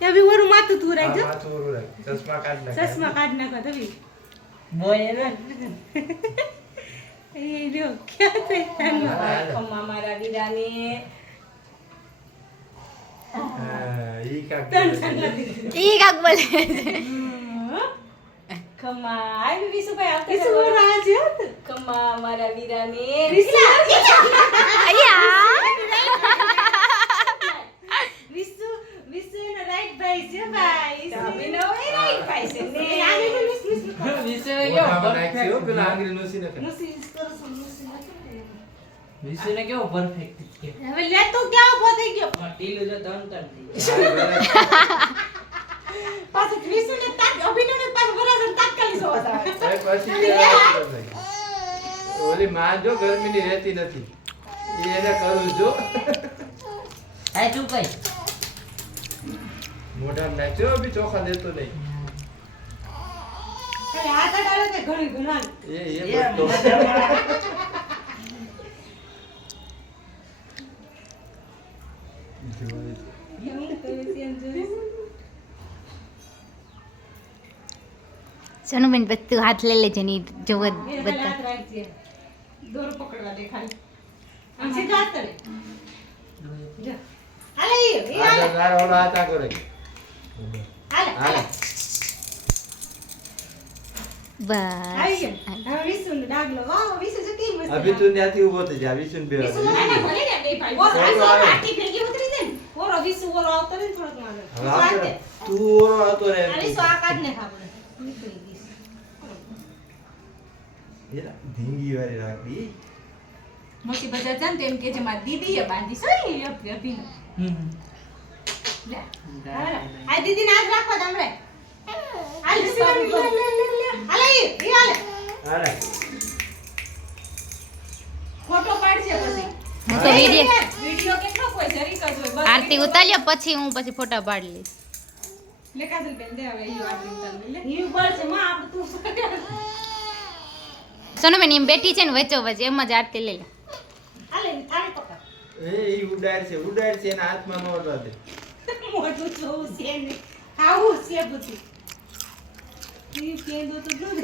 या भी वरु माथું તું રાખજો માથું ઓરું રાખ ચશ્મા કાઢ નાખ ચશ્મા કાઢ નાખો તો ભી બોય ને એ જો ક્યાં છે ખમ્મા મારા વીરાને ઈ કાક ઈ કાક બોલે ખમ્મા આઈ વિશુભાઈ આવતા વિસુ રાજ ખમ્મા મારા વીરાને અયા વિસુ એનો રાઈટ ભાઈ છે ભાઈ તમીનો એ રાઈટ ભાઈ છે ને આને મિસ વિશુ મોઢામાં નાખ્યો પેલા આંગળી નોસી નાખે નુસી કરો નુસી વિશુને કેવો પરફેક્ટ છે હવે લે તો ક્યાં ઉભો થઈ ગયો ટીલું જો તન કરતી પાછું વિસુને તાક અભિનવને પાછું વરાસન તાત્કાલિક જોવા આવે પછી ઓલી માં જો ગરમીની રહેતી નથી ઈ એને કરું જો આ તું કઈ મોઢામાં નાખ્યો બી ચોખા દેતો નહીં અરે હાથ અડાડે તે ઘણી ગુનાન એ બધો સોનુબેન બસ તું હાથ લઈ લેજે ની જોવ બધા હાથ રાખજે દોરો પકડવા દે ખાલી આમ સીધા હાથ કરે જો હાલે ઈ હાલે આ ગાર ઓલો આતા કરે હાલે હાલે આવી બસ ગયો હવે વિસુનો ડાગલો વાહ વિસુ જો કેમ મસ્ત અભી તું ત્યાંથી ઊભો થઈ જા વિશુન બે વિસુ આને ભલે ને બે ભાઈ ઓર આ પાટી ભેગી ઉતરી દે ને ઓરો વિસુ ઓરો આવતો ને થોડોક માનો હવે તું ઓરો હતો રે આલી સો આ કાઢ ને ખાબડે નીકળી ગઈ એલા ધીંગી વાળી રાખડી મોટી બજાર જાન તેમ કે જે મારી દીદીએ બાંધી સોઈ અભિનો લે આ દીદીને હાથ રાખો તમને હાલ લે હાલે ઈ હાલે હાલે ફોટો પાડશે પછી હું તો વિડિયો કેટલો કોઈ જરી કરજો બસ આરતી ઉતાર્યા પછી હું પછી ફોટા પાડી લઈશ લે કાજલ બેન દે હવે ઈ આરતી ઉતાર લે ઈ ઉપર છે માં આપ તું સોનુબેન એમ બેઠી છે ને વચ્ચો વચ્ચે એમ જ આરતી લઈ લે હાલે થાળી પકડ ઈ ઉડાડ છે એના હાથમાં નો અડવા દે મોટું જોવું છે ને આવું છે બધું ઈ કે દો તો દૂધ